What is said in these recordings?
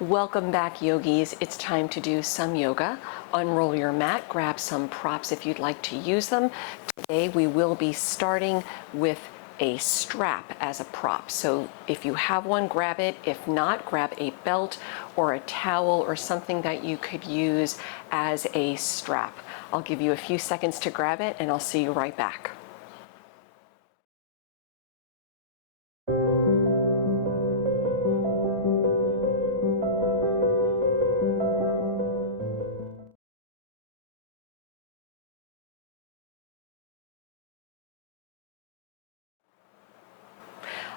Welcome back, yogis. It's time to do some yoga. Unroll your mat, grab some props if you'd like to use them. Today we will be starting with a strap as a prop. So if you have one, grab it. If not, grab a belt or a towel or something that you could use as a strap. I'll give you a few seconds to grab it and I'll see you right back.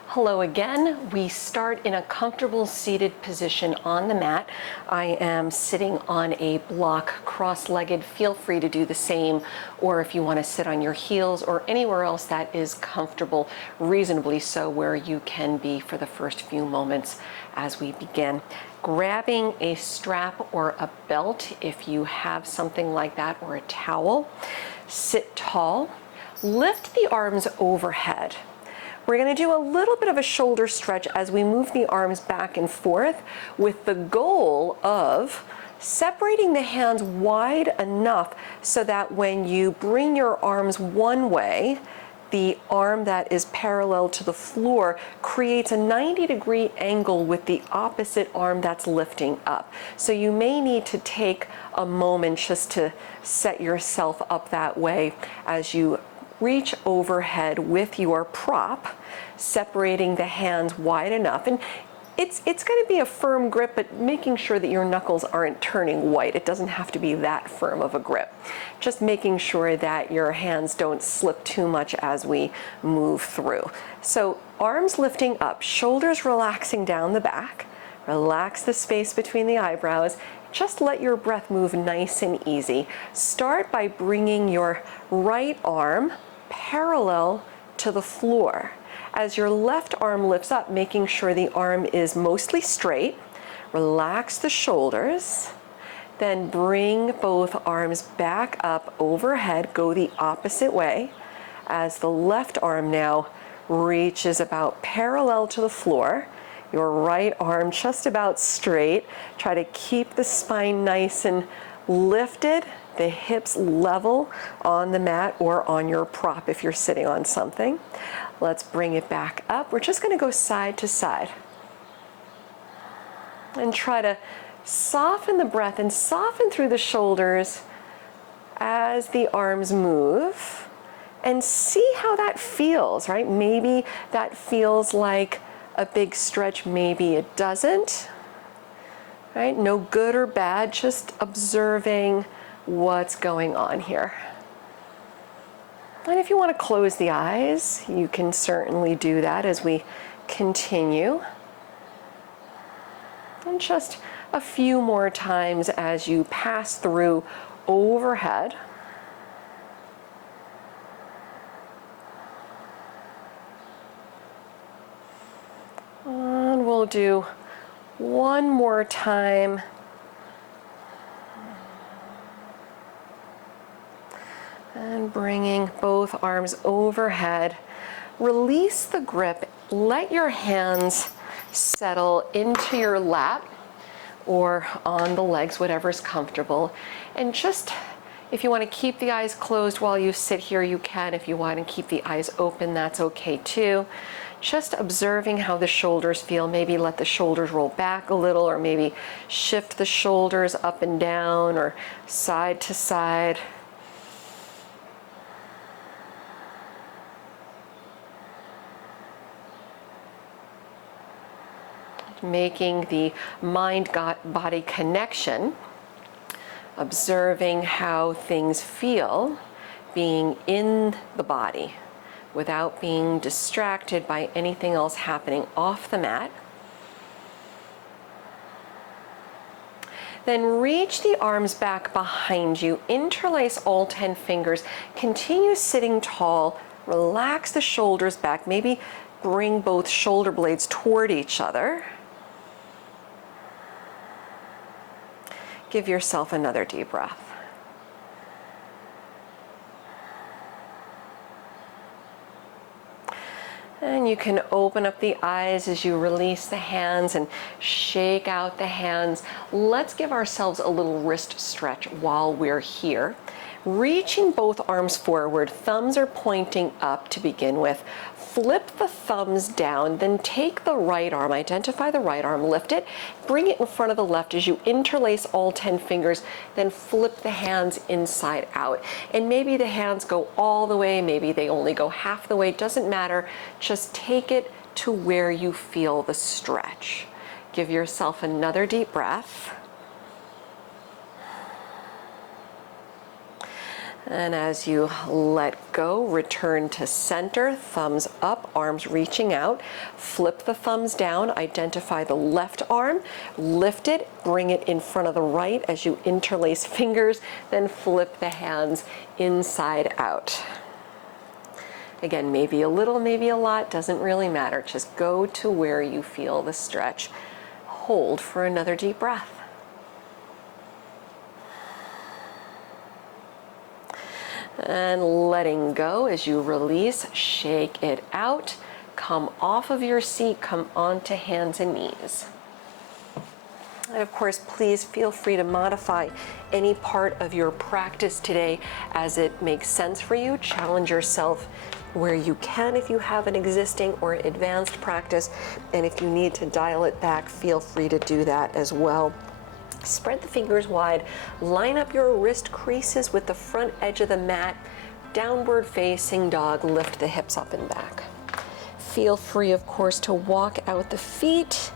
Hello again. We start in a comfortable seated position on the mat. I am sitting on a block cross-legged. Feel free to do the same, or if you want to sit on your heels or anywhere else that is comfortable, reasonably so, where you can be for the first few moments as we begin. Grabbing a strap or a belt if you have something like that, or a towel. Sit tall. Lift the arms overhead. We're going to do a little bit of a shoulder stretch as we move the arms back and forth, with the goal of separating the hands wide enough so that when you bring your arms one way, the arm that is parallel to the floor creates a 90-degree angle with the opposite arm that's lifting up. So you may need to take a moment just to set yourself up that way as you reach overhead with your prop, separating the hands wide enough. And it's going to be a firm grip, but making sure that your knuckles aren't turning white. It doesn't have to be that firm of a grip. Just making sure that your hands don't slip too much as we move through. So arms lifting up, shoulders relaxing down the back. Relax the space between the eyebrows. Just let your breath move nice and easy. Start by bringing your right arm parallel to the floor. As your left arm lifts up, making sure the arm is mostly straight. Relax the shoulders. Then bring both arms back up overhead. Go the opposite way as the left arm now reaches about parallel to the floor. Your right arm just about straight. Try to keep the spine nice and lifted, the hips level on the mat or on your prop if you're sitting on something. Let's bring it back up. We're just going to go side to side. And try to soften the breath and soften through the shoulders as the arms move. And see how that feels, right? Maybe that feels like a big stretch, maybe it doesn't, right? No good or bad, just observing what's going on here. And if you want to close the eyes, you can certainly do that as we continue. And just a few more times as you pass through overhead. And we'll do one more time. And bringing both arms overhead. Release the grip. Let your hands settle into your lap or on the legs, whatever's comfortable. And just, if you want to keep the eyes closed while you sit here, you can. If you want to keep the eyes open, that's okay too. Just observing how the shoulders feel. Maybe let the shoulders roll back a little, or maybe shift the shoulders up and down or side to side. Making the mind-body connection, observing how things feel being in the body without being distracted by anything else happening off the mat. Then reach the arms back behind you, interlace all 10 fingers, continue sitting tall, relax the shoulders back, maybe bring both shoulder blades toward each other. Give yourself another deep breath. And you can open up the eyes as you release the hands and shake out the hands. Let's give ourselves a little wrist stretch while we're here. Reaching both arms forward, thumbs are pointing up to begin with. Flip the thumbs down, then take the right arm, identify the right arm, lift it, bring it in front of the left as you interlace all 10 fingers, then flip the hands inside out. And maybe the hands go all the way, maybe they only go half the way, doesn't matter. Just take it to where you feel the stretch. Give yourself another deep breath. And as you let go, return to center, thumbs up, arms reaching out. Flip the thumbs down, identify the left arm, lift it, bring it in front of the right as you interlace fingers, then flip the hands inside out. Again, maybe a little, maybe a lot, doesn't really matter. Just go to where you feel the stretch. Hold for another deep breath. And letting go as you release, shake it out. Come off of your seat, come onto hands and knees. And of course, please feel free to modify any part of your practice today as it makes sense for you. Challenge yourself where you can if you have an existing or advanced practice. And if you need to dial it back, feel free to do that as well. Spread the fingers wide, line up your wrist creases with the front edge of the mat, downward facing dog, lift the hips up and back. Feel free, of course, to walk out the feet,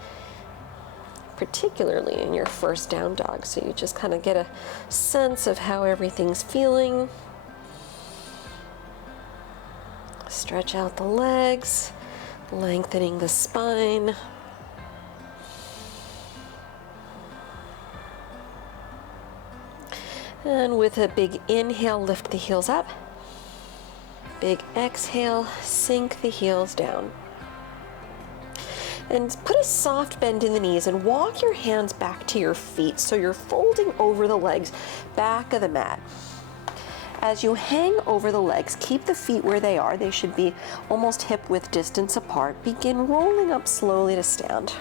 particularly in your first down dog, so you just kind of get a sense of how everything's feeling. Stretch out the legs, lengthening the spine. And with a big inhale, lift the heels up. Big exhale, sink the heels down. And put a soft bend in the knees and walk your hands back to your feet so you're folding over the legs, back of the mat. As you hang over the legs, keep the feet where they are. They should be almost hip-width distance apart. Begin rolling up slowly to stand.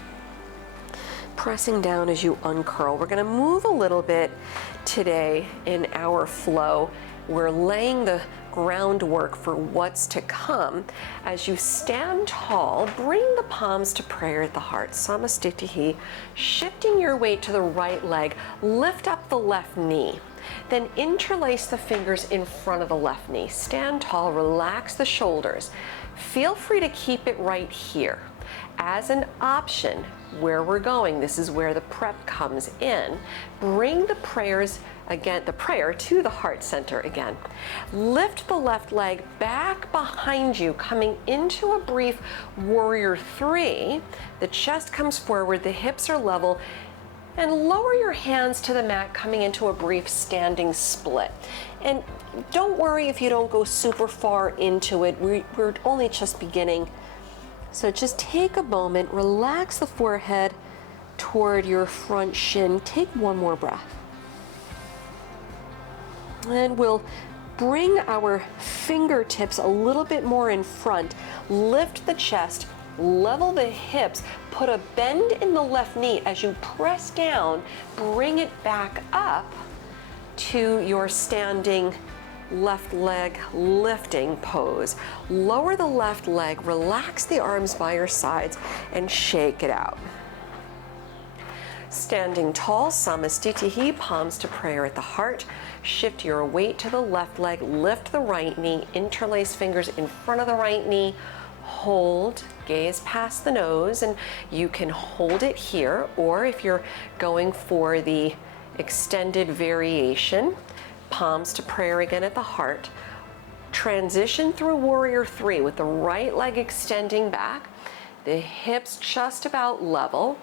Pressing down as you uncurl. We're going to move a little bit today in our flow. We're laying the groundwork for what's to come. As you stand tall, bring the palms to prayer at the heart, Samastitihi, shifting your weight to the right leg, lift up the left knee. Then interlace the fingers in front of the left knee. Stand tall, relax the shoulders. Feel free to keep it right here. As an option, where we're going, this is where the prep comes in. Bring the prayers again, the prayer to the heart center again. Lift the left leg back behind you, coming into a brief warrior three. The chest comes forward, the hips are level, and lower your hands to the mat, coming into a brief standing split. And don't worry if you don't go super far into it. We're only just beginning. So just take a moment, relax the forehead toward your front shin. Take one more breath. And we'll bring our fingertips a little bit more in front. Lift the chest, level the hips, put a bend in the left knee. As you press down, bring it back up to your standing left leg lifting pose. Lower the left leg, relax the arms by your sides, and shake it out. Standing tall, Samastitihi, palms to prayer at the heart. Shift your weight to the left leg, lift the right knee, interlace fingers in front of the right knee. Hold, gaze past the nose, and you can hold it here, or if you're going for the extended variation, palms to prayer again at the heart. Transition through warrior three with the right leg extending back, the hips just about level,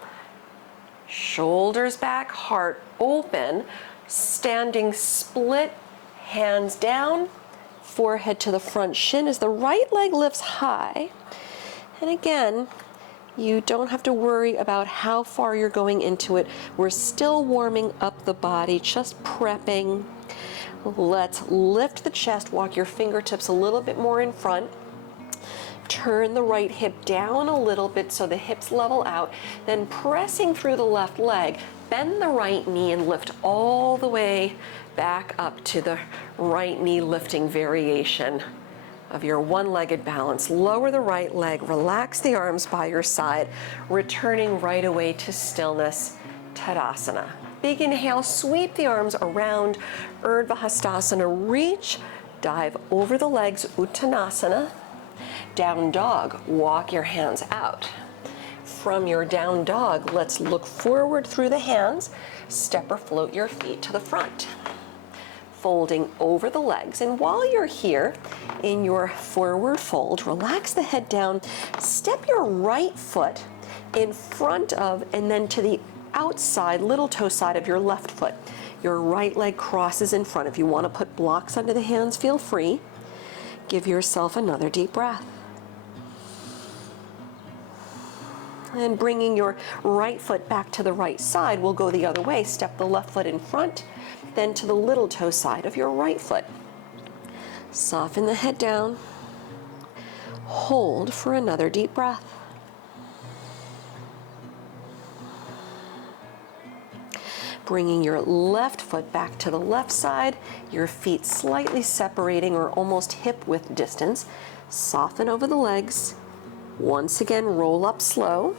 shoulders back, heart open, standing split, hands down, forehead to the front shin as the right leg lifts high. And again, you don't have to worry about how far you're going into it. We're still warming up the body, just prepping. Let's lift the chest, walk your fingertips a little bit more in front. Turn the right hip down a little bit so the hips level out, then pressing through the left leg, bend the right knee and lift all the way back up to the right knee lifting variation of your one-legged balance. Lower the right leg, relax the arms by your side, returning right away to stillness, Tadasana. Big inhale, sweep the arms around, Urdhva Hastasana, reach, dive over the legs, Uttanasana. Down dog, walk your hands out. From your down dog, let's look forward through the hands, step or float your feet to the front. Folding over the legs, and while you're here in your forward fold, relax the head down, step your right foot in front of and then to the outside little toe side of your left foot. Your right leg crosses in front. If you want to put blocks under the hands, feel free. Give yourself another deep breath. And bringing your right foot back to the right side, we'll go the other way. Step the left foot in front, then to the little toe side of your right foot. Soften the head down. Hold for another deep breath. Bringing your left foot back to the left side, your feet slightly separating or almost hip width distance. Soften over the legs. Once again, roll up slow.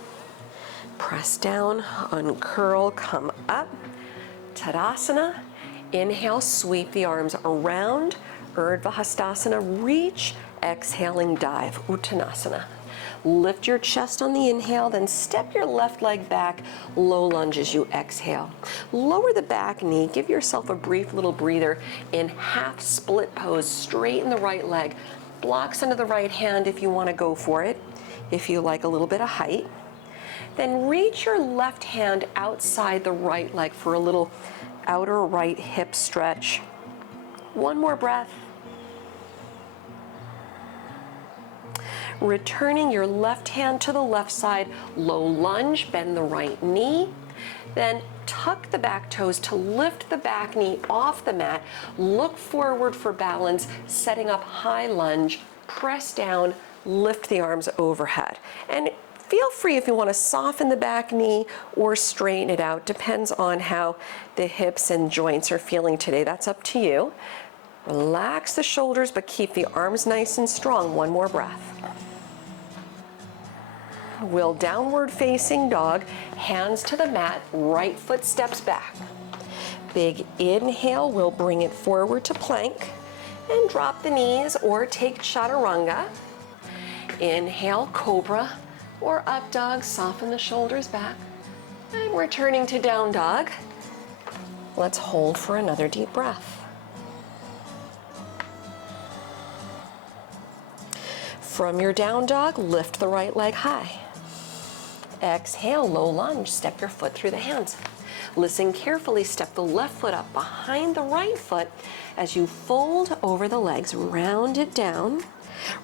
Press down, uncurl, come up. Tadasana. Inhale, sweep the arms around. Urdhva Hastasana, reach. Exhaling, dive, Uttanasana. Lift your chest on the inhale, then step your left leg back, low lunge as you exhale. Lower the back knee, give yourself a brief little breather in half split pose, straighten the right leg, blocks under the right hand if you want to go for it, if you like a little bit of height. Then reach your left hand outside the right leg for a little outer right hip stretch. One more breath. Returning your left hand to the left side, low lunge, bend the right knee. Then tuck the back toes to lift the back knee off the mat. Look forward for balance, setting up high lunge. Press down, lift the arms overhead. And feel free if you want to soften the back knee or straighten it out. Depends on how the hips and joints are feeling today. That's up to you. Relax the shoulders, but keep the arms nice and strong. One more breath. We'll downward facing dog, hands to the mat, right foot steps back. Big inhale, we'll bring it forward to plank and drop the knees or take chaturanga. Inhale, cobra or up dog, soften the shoulders back. And returning to down dog. Let's hold for another deep breath. From your down dog, lift the right leg high. Exhale, low lunge, step your foot through the hands. Listen carefully, step the left foot up behind the right foot as you fold over the legs, round it down.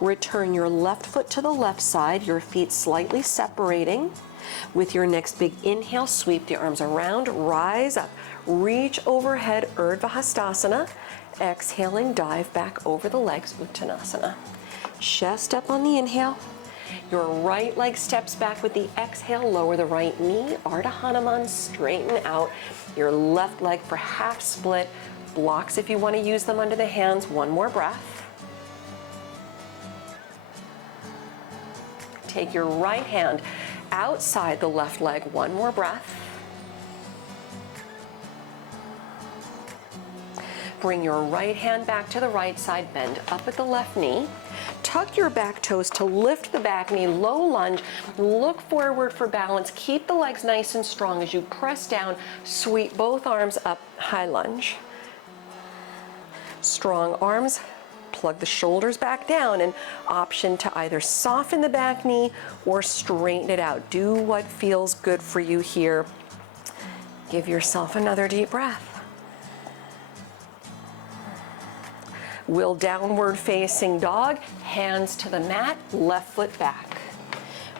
Return your left foot to the left side, your feet slightly separating. With your next big inhale, sweep the arms around, rise up, reach overhead, Urdhva Hastasana. Exhaling, dive back over the legs, Uttanasana. Chest up on the inhale. Your right leg steps back with the exhale, lower the right knee, Ardha Hanuman, straighten out. Your left leg for half split, blocks if you want to use them under the hands. One more breath. Take your right hand outside the left leg, one more breath. Bring your right hand back to the right side, bend up at the left knee. Tuck your back toes to lift the back knee, low lunge, look forward for balance. Keep the legs nice and strong as you press down, sweep both arms up, high lunge. Strong arms, plug the shoulders back down, and option to either soften the back knee or straighten it out. Do what feels good for you here. Give yourself another deep breath. We'll downward facing dog, hands to the mat, left foot back.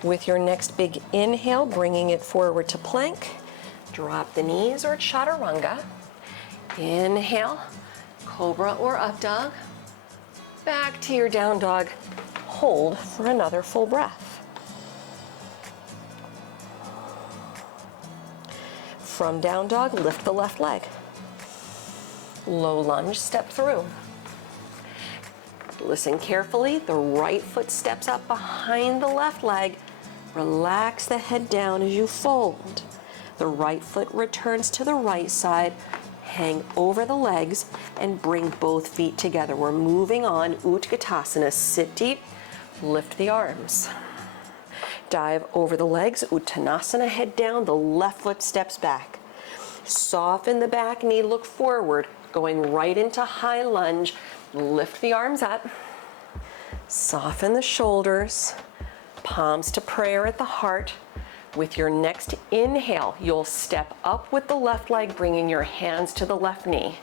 With your next big inhale, bringing it forward to plank. Drop the knees or chaturanga. Inhale, cobra or up dog. Back to your down dog. hold for another full breath. From down dog, lift the left leg. Low lunge, step through. Listen carefully. The right foot steps up behind the left leg. Relax the head down as you fold. The right foot returns to the right side. Hang over the legs and bring both feet together. We're moving on, Utkatasana. Sit deep, lift the arms. Dive over the legs, Uttanasana, head down, the left foot steps back. Soften the back knee, look forward, going right into high lunge. Lift the arms up. Soften the shoulders, palms to prayer at the heart. With your next inhale, you'll step up with the left leg, bringing your hands to the left knee.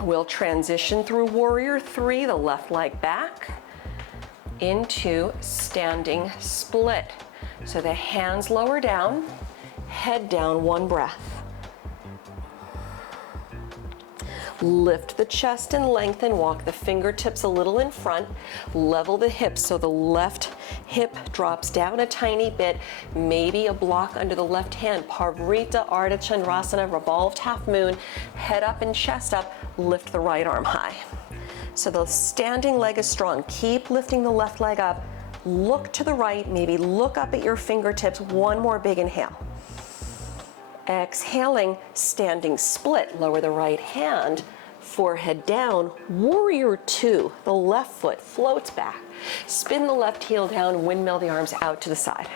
We'll transition through warrior three, the left leg back, into standing split. So the hands lower down, head down, one breath. Lift the chest and lengthen, walk the fingertips a little in front, level the hips so the left hip drops down a tiny bit, maybe a block under the left hand, Parvrita, Ardha Chandrasana, revolved half moon, head up and chest up, lift the right arm high. So the standing leg is strong. Keep lifting the left leg up, look to the right, maybe look up at your fingertips, one more big inhale. Exhaling, standing split, lower the right hand, forehead down, warrior two, the left foot floats back. Spin the left heel down, windmill the arms out to the side.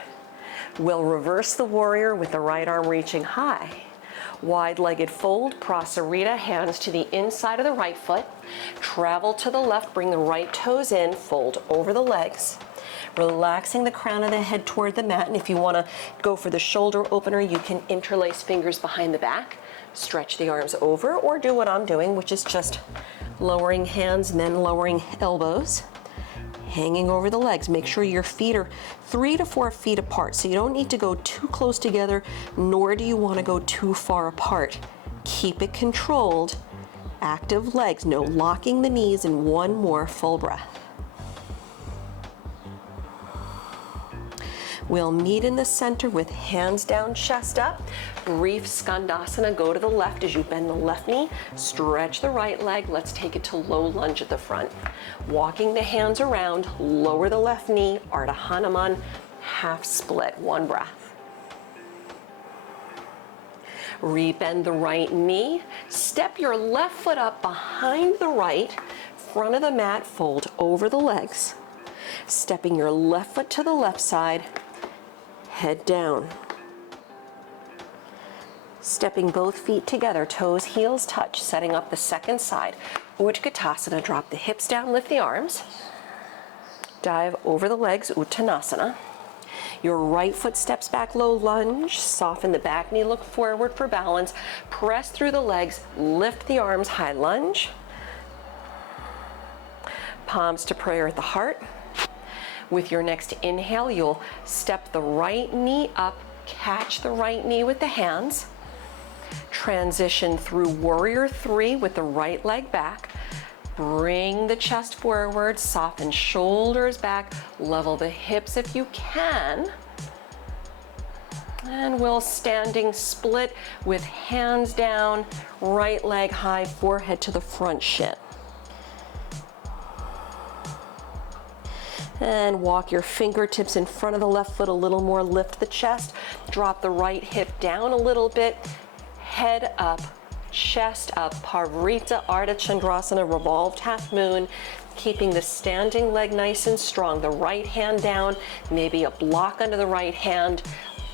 We'll reverse the warrior with the right arm reaching high. Wide-legged fold, Prasarita, hands to the inside of the right foot. Travel to the left, bring the right toes in, fold over the legs. Relaxing the crown of the head toward the mat, and if you want to go for the shoulder opener, you can interlace fingers behind the back, stretch the arms over, or do what I'm doing, which is just lowering hands and then lowering elbows, hanging over the legs. Make sure your feet are 3 to 4 feet apart, so you don't need to go too close together, nor do you want to go too far apart. Keep it controlled. Active legs, no locking the knees, and one more full breath. We'll meet in the center with hands down, chest up. Brief Skandasana, go to the left as you bend the left knee, stretch the right leg. Let's take it to low lunge at the front. Walking the hands around, lower the left knee, Ardha Hanuman, half split, one breath. Rebend the right knee, step your left foot up behind the right, front of the mat, fold over the legs. Stepping your left foot to the left side, head down. Stepping both feet together, toes, heels touch, setting up the second side. Utkatasana, drop the hips down, lift the arms. Dive over the legs, Uttanasana. Your right foot steps back, low lunge. Soften the back knee, look forward for balance. Press through the legs, lift the arms, high lunge. Palms to prayer at the heart. With your next inhale, you'll step the right knee up, catch the right knee with the hands. Transition through warrior three with the right leg back. Bring the chest forward, soften shoulders back, level the hips if you can. And we'll standing split with hands down, right leg high, forehead to the front shin. And walk your fingertips in front of the left foot a little more, lift the chest, drop the right hip down a little bit, head up, chest up, Parvrita, Ardha Chandrasana, revolved half moon, keeping the standing leg nice and strong. The right hand down, maybe a block under the right hand,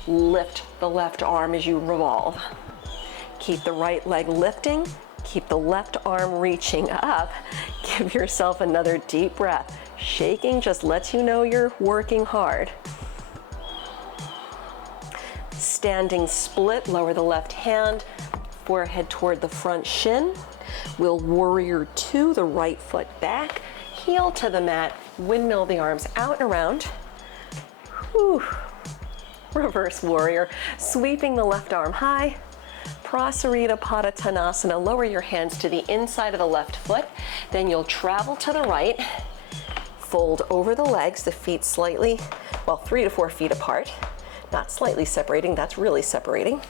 lift the left arm as you revolve. Keep the right leg lifting, keep the left arm reaching up. Give yourself another deep breath. Shaking just lets you know you're working hard. Standing split, lower the left hand, forehead toward the front shin. We'll warrior two, the right foot back, heel to the mat, windmill the arms out and around. Whew. Reverse warrior, sweeping the left arm high. Prasarita Padottanasana, lower your hands to the inside of the left foot. Then you'll travel to the right. fold over the legs, the feet slightly, well, 3 to 4 feet apart. Not slightly separating, that's really separating.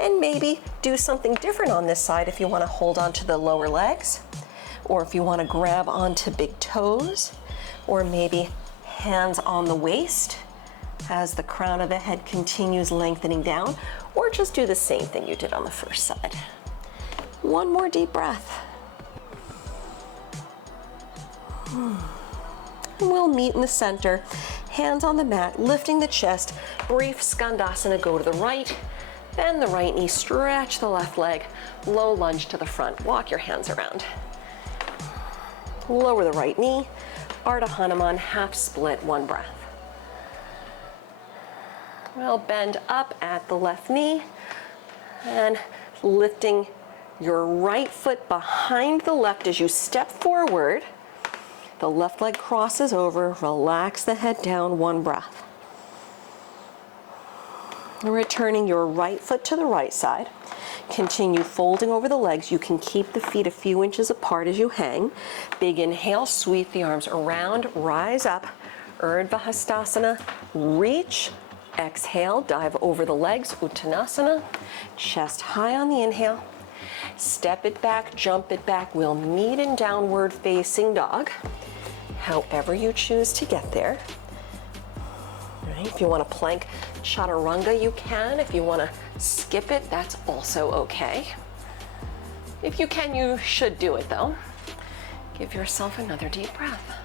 And maybe do something different on this side if you want to hold on to the lower legs, or if you want to grab onto big toes, or maybe hands on the waist as the crown of the head continues lengthening down, or just do the same thing you did on the first side. One more deep breath. And we'll meet in the center, hands on the mat, lifting the chest, brief skandasana, go to the right, bend the right knee, stretch the left leg, low lunge to the front, walk your hands around. Lower the right knee, Ardha Hanuman, half split, one breath. Well, bend up at the left knee and lifting your right foot behind the left as you step forward. The left leg crosses over, relax the head down, one breath. Returning your right foot to the right side. Continue folding over the legs. You can keep the feet a few inches apart as you hang. Big inhale, sweep the arms around, rise up, Urdhva Hastasana, reach. Exhale, dive over the legs, Uttanasana, chest high on the inhale. Step it back, jump it back. We'll meet in downward facing dog. However you choose to get there. Right? If you want to plank chaturanga, you can. If you want to skip it, that's also okay. If you can, you should do it though. Give yourself another deep breath.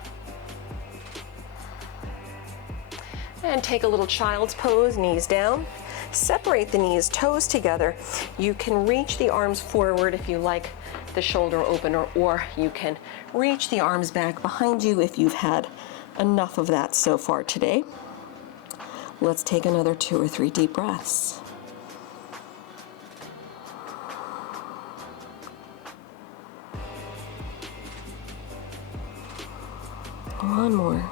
And take a little child's pose, knees down. Separate the knees, toes together. You can reach the arms forward if you like the shoulder opener, or you can reach the arms back behind you if you've had enough of that so far today. Let's take another 2 or 3 deep breaths. One more.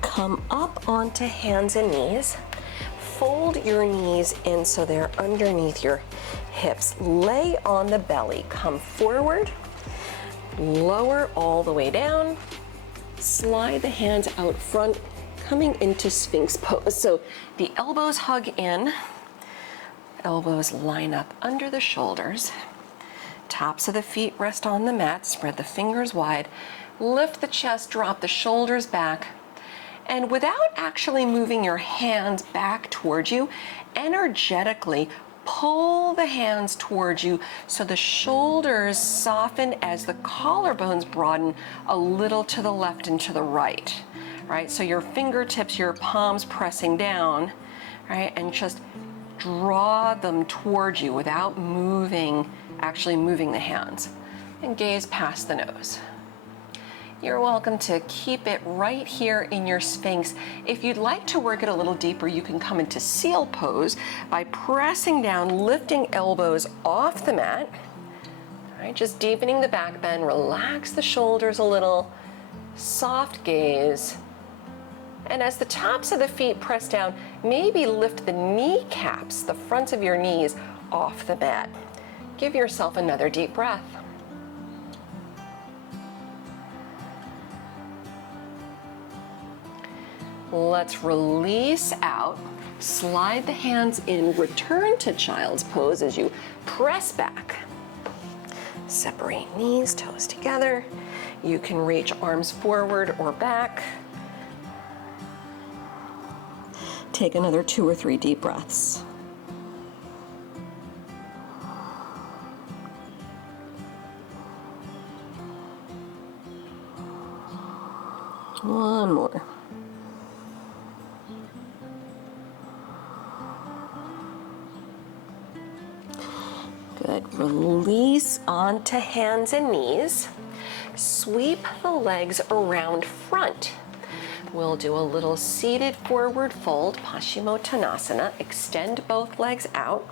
Come up onto hands and knees. Fold your knees in so they're underneath your hips. Lay on the belly. Come forward. Lower all the way down. Slide the hands out front, coming into Sphinx pose. So the elbows hug in. Elbows line up under the shoulders. Tops of the feet rest on the mat. Spread the fingers wide. Lift the chest, drop the shoulders back. And without actually moving your hands back towards you, energetically pull the hands towards you so the shoulders soften as the collarbones broaden a little to the left and to the right, right? So your fingertips, your palms pressing down, right? And just draw them towards you without actually moving the hands. And gaze past the nose. You're welcome to keep it right here in your Sphinx. If you'd like to work it a little deeper, you can come into seal pose by pressing down, lifting elbows off the mat. All right, just deepening the back bend, relax the shoulders a little, soft gaze. And as the tops of the feet press down, maybe lift the kneecaps, the fronts of your knees, off the mat. Give yourself another deep breath. Let's release out, slide the hands in, return to child's pose as you press back. Separate knees, toes together. You can reach arms forward or back. Take another 2 or 3 deep breaths. One more. Good. Release onto hands and knees. Sweep the legs around front. We'll do a little seated forward fold, Paschimottanasana. Extend both legs out.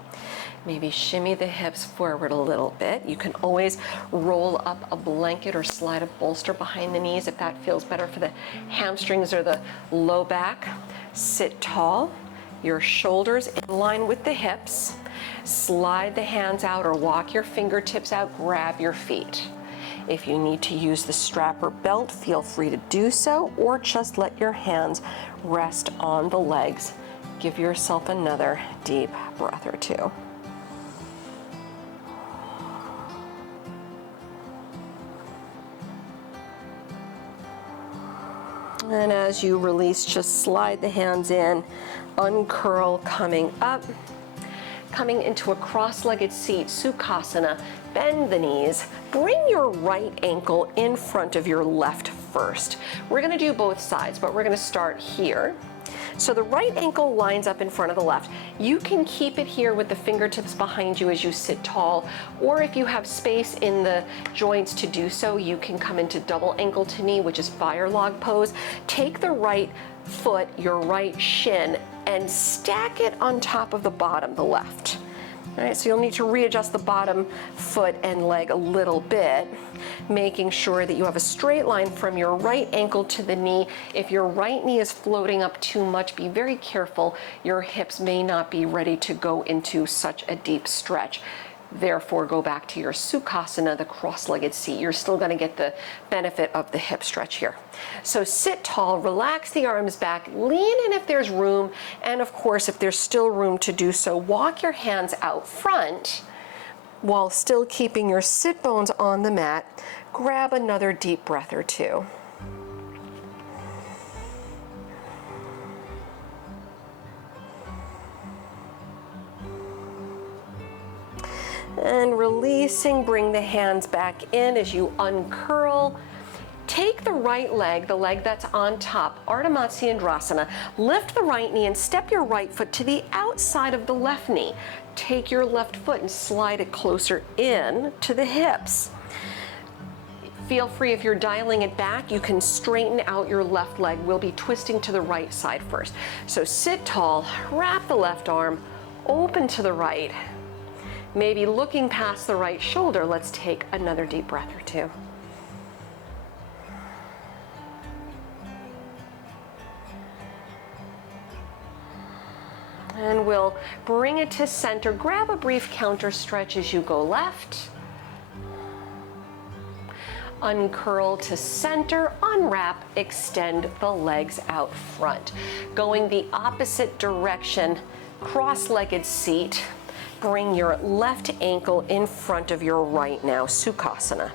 Maybe shimmy the hips forward a little bit. You can always roll up a blanket or slide a bolster behind the knees if that feels better for the hamstrings or the low back. Sit tall. your shoulders in line with the hips. Slide the hands out or walk your fingertips out, grab your feet. If you need to use the strap or belt, feel free to do so, or just let your hands rest on the legs. Give yourself another deep breath or two. And as you release, just slide the hands in, uncurl, coming up, coming into a cross-legged seat, Sukhasana. Bend the knees, bring your right ankle in front of your left first. We're gonna do both sides, but we're gonna start here. So the right ankle lines up in front of the left. You can keep it here with the fingertips behind you as you sit tall, or if you have space in the joints to do so, you can come into double ankle to knee, which is fire log pose. Take the right foot, your right shin, and stack it on top of the bottom, the left. All right, so you'll need to readjust the bottom foot and leg a little bit, making sure that you have a straight line from your right ankle to the knee. If your right knee is floating up too much, be very careful. Your hips may not be ready to go into such a deep stretch. Therefore, go back to your Sukhasana, the cross-legged seat. You're still gonna get the benefit of the hip stretch here. So sit tall, relax the arms back, lean in if there's room, and of course, if there's still room to do so, walk your hands out front while still keeping your sit bones on the mat. Grab another deep breath or two. And releasing, bring the hands back in as you uncurl. Take the right leg, the leg that's on top, Ardha Matsyendrasana. Lift the right knee and step your right foot to the outside of the left knee. Take your left foot and slide it closer in to the hips. Feel free, if you're dialing it back, you can straighten out your left leg. We'll be twisting to the right side first. So sit tall, wrap the left arm, open to the right. Maybe looking past the right shoulder, let's take another deep breath or two. And we'll bring it to center. Grab a brief counter stretch as you go left. Uncurl to center, unwrap, extend the legs out front. Going the opposite direction, cross-legged seat. Bring your left ankle in front of your right now, Sukhasana.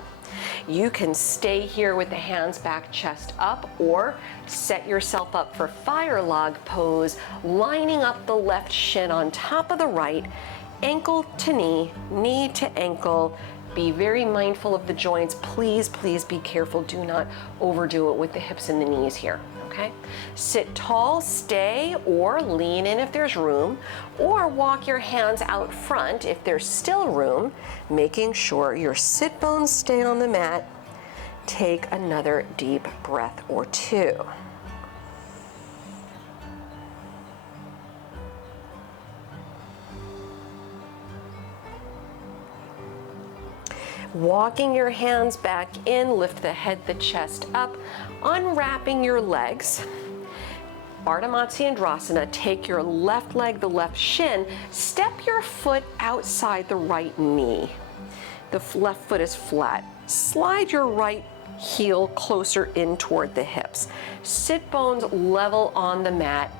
You can stay here with the hands back, chest up, or set yourself up for fire log pose, lining up the left shin on top of the right, ankle to knee, knee to ankle. Be very mindful of the joints. Please, please be careful. Do not overdo it with the hips and the knees here. Okay? Sit tall, stay, or lean in if there's room, or walk your hands out front if there's still room, making sure your sit bones stay on the mat. Take another deep breath or two. Walking your hands back in, lift the head, the chest up, unwrapping your legs. Ardha Matsyendrasana, take your left leg, the left shin, step your foot outside the right knee. The left foot is flat. Slide your right heel closer in toward the hips. Sit bones level on the mat.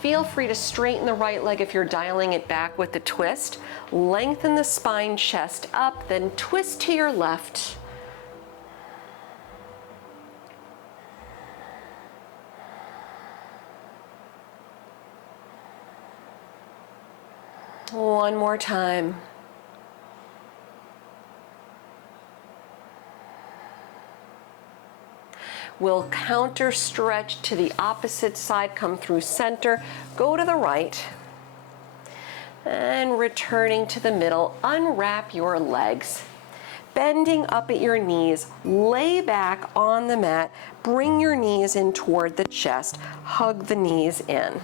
Feel free to straighten the right leg if you're dialing it back with the twist. Lengthen the spine, chest up, then twist to your left. One more time. We'll counter stretch to the opposite side, come through center, go to the right, and returning to the middle, unwrap your legs. Bending up at your knees, lay back on the mat, bring your knees in toward the chest, hug the knees in.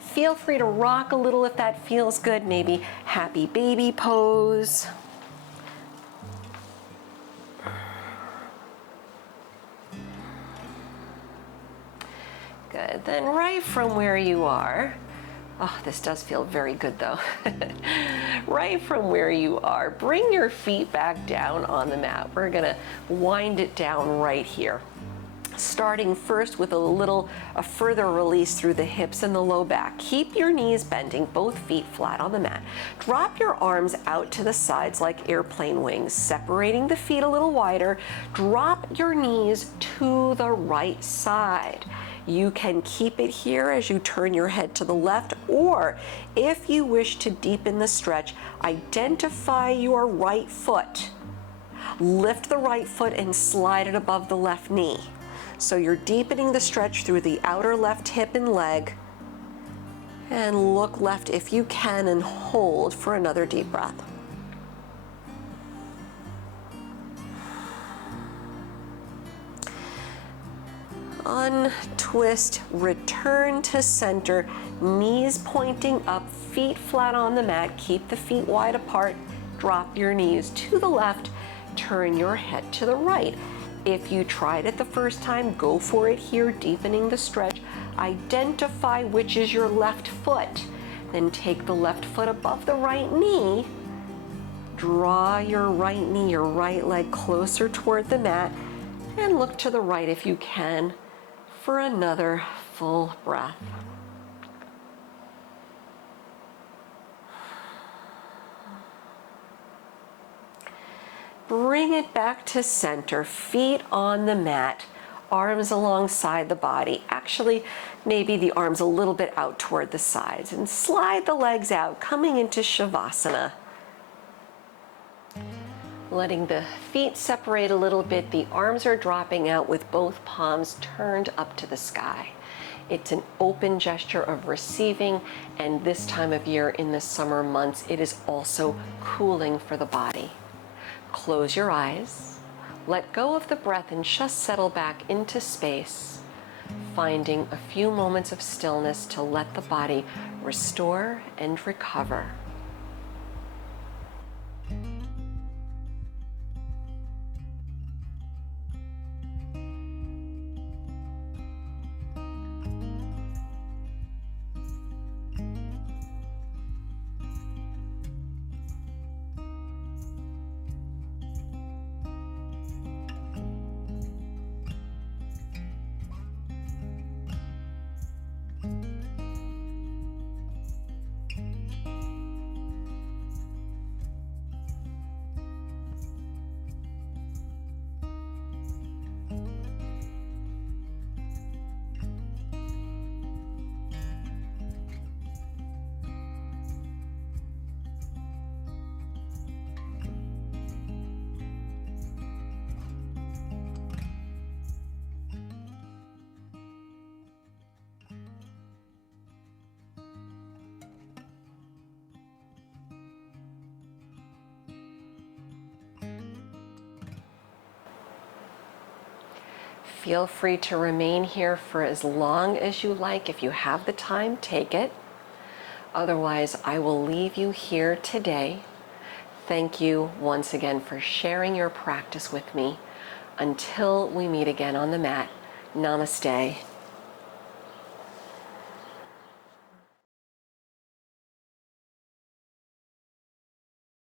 Feel free to rock a little if that feels good, maybe happy baby pose. Good. Then right from where you are, oh, this does feel very good though. Right from where you are, bring your feet back down on the mat. We're gonna wind it down right here. Starting first with a further release through the hips and the low back. Keep your knees bending, both feet flat on the mat. Drop your arms out to the sides like airplane wings, separating the feet a little wider. Drop your knees to the right side. You can keep it here as you turn your head to the left, or if you wish to deepen the stretch, identify your right foot. Lift the right foot and slide it above the left knee. So you're deepening the stretch through the outer left hip and leg. And look left if you can and hold for another deep breath. Untwist, return to center, knees pointing up, feet flat on the mat. Keep the feet wide apart. Drop your knees to the left, turn your head to the right. If you tried it the first time, go for it here, deepening the stretch. Identify which is your left foot. Then take the left foot above the right knee. Draw your right knee, your right leg closer toward the mat, and look to the right if you can for another full breath. Bring it back to center, feet on the mat, arms alongside the body. Actually, maybe the arms a little bit out toward the sides, and slide the legs out, coming into Shavasana. Letting the feet separate a little bit, the arms are dropping out with both palms turned up to the sky. It's an open gesture of receiving, and this time of year in the summer months, it is also cooling for the body. Close your eyes, let go of the breath, and just settle back into space, finding a few moments of stillness to let the body restore and recover. Feel free to remain here for as long as you like. If you have the time, take it. Otherwise, I will leave you here today. Thank you once again for sharing your practice with me. Until we meet again on the mat, namaste